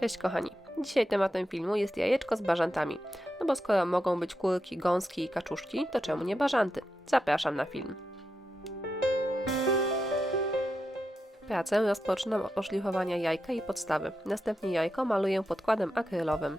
Cześć kochani, dzisiaj tematem filmu jest jajeczko z bażantami. No bo skoro mogą być kurki, gąski i kaczuszki, to czemu nie bażanty? Zapraszam na film. Pracę rozpoczynam od oszlifowania jajka i podstawy. Następnie jajko maluję podkładem akrylowym.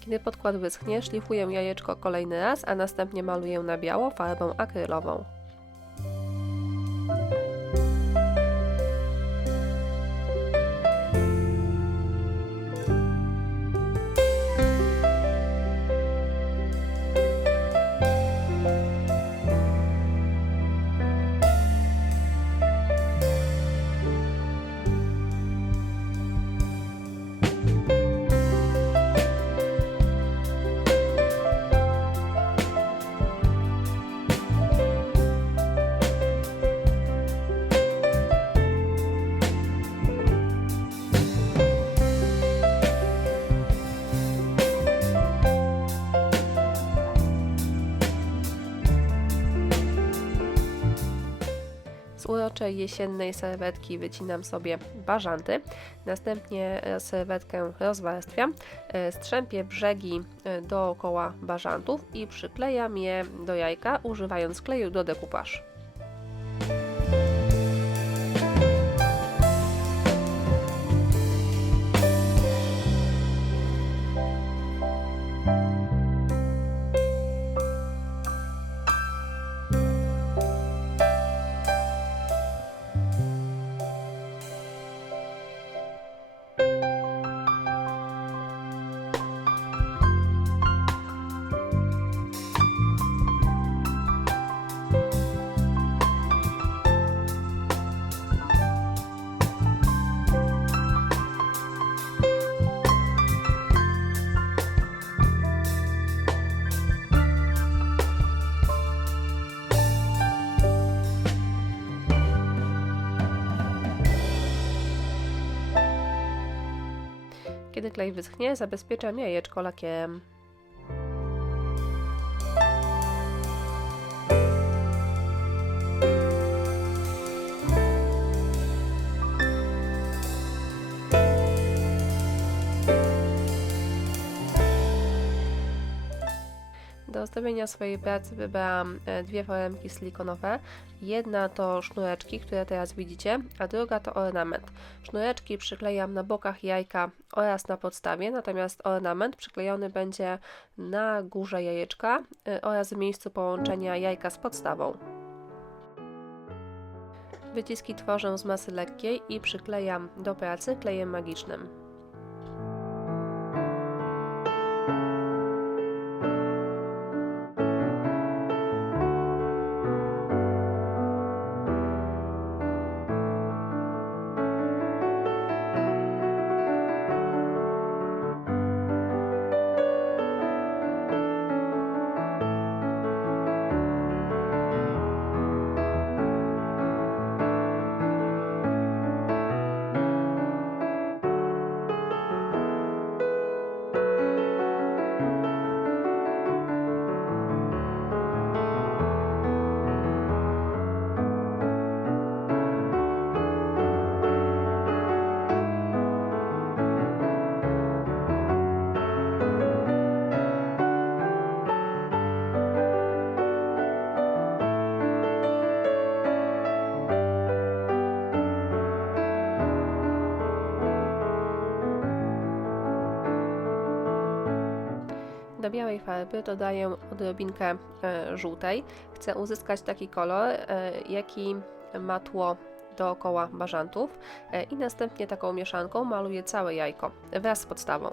Kiedy podkład wyschnie, szlifuję jajeczko kolejny raz, a następnie maluję na biało farbą akrylową. Z uroczej jesiennej serwetki wycinam sobie bażanty, następnie serwetkę rozwarstwiam, strzępię brzegi dookoła bażantów i przyklejam je do jajka, używając kleju do decoupage. Kiedy klej wyschnie, zabezpieczam jajeczko lakierem. Do ozdobienia swojej pracy wybrałam dwie foremki silikonowe. Jedna to sznureczki, które teraz widzicie, a druga to ornament. Sznureczki przyklejam na bokach jajka oraz na podstawie, natomiast ornament przyklejony będzie na górze jajeczka oraz w miejscu połączenia jajka z podstawą. Wyciski tworzę z masy lekkiej i przyklejam do pracy klejem magicznym. Do białej farby dodaję odrobinkę żółtej. Chcę uzyskać taki kolor, jaki ma tło dookoła bażantów i następnie taką mieszanką maluję całe jajko wraz z podstawą.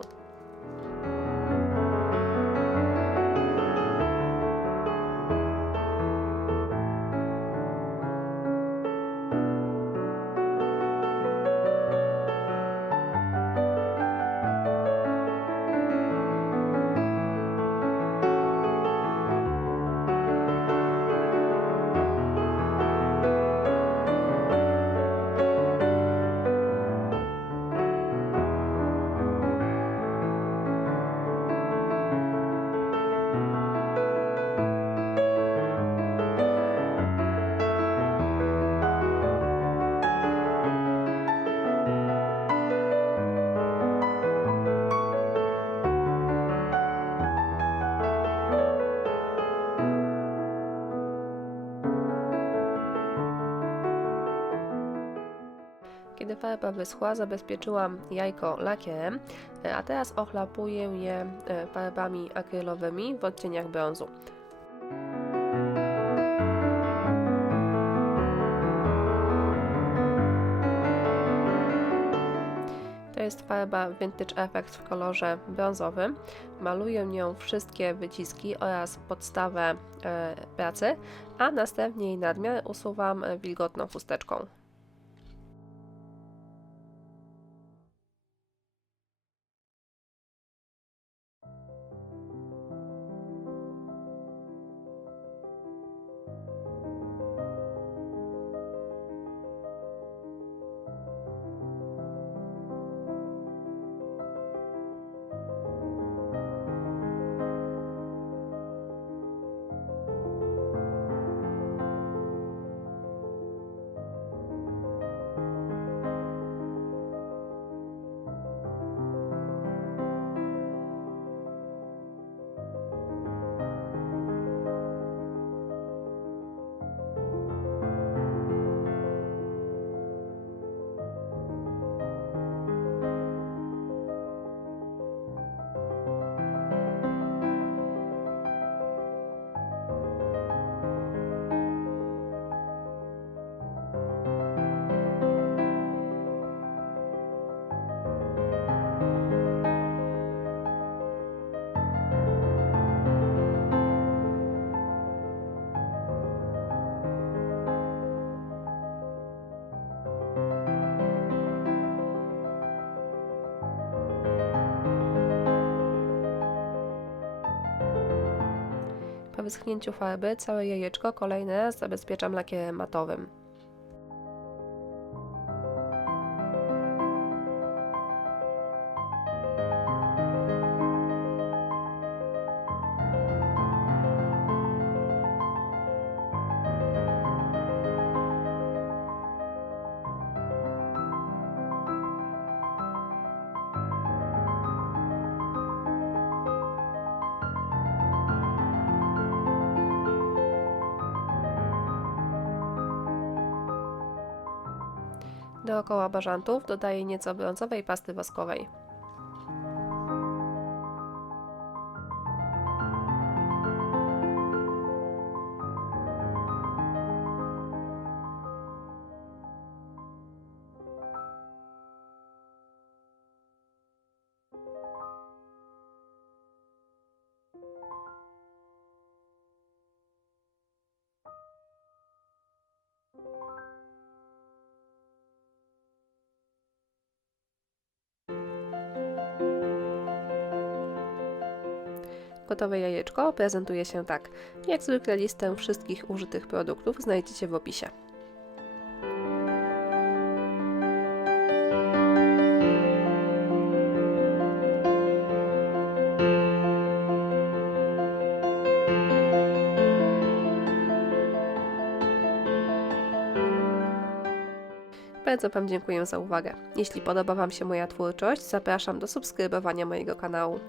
Kiedy farba wyschła, zabezpieczyłam jajko lakierem, a teraz ochlapuję je farbami akrylowymi w odcieniach brązu. To jest farba Vintage Effect w kolorze brązowym. Maluję nią wszystkie wyciski oraz podstawę pracy, a następnie jej nadmiar usuwam wilgotną chusteczką. Po wyschnięciu farby całe jajeczko kolejny raz zabezpieczam lakierem matowym. Dookoła bażantów dodaję nieco brązowej pasty woskowej. Gotowe jajeczko prezentuje się tak. Jak zwykle listę wszystkich użytych produktów znajdziecie w opisie. Bardzo Wam dziękuję za uwagę. Jeśli podoba Wam się moja twórczość, zapraszam do subskrybowania mojego kanału.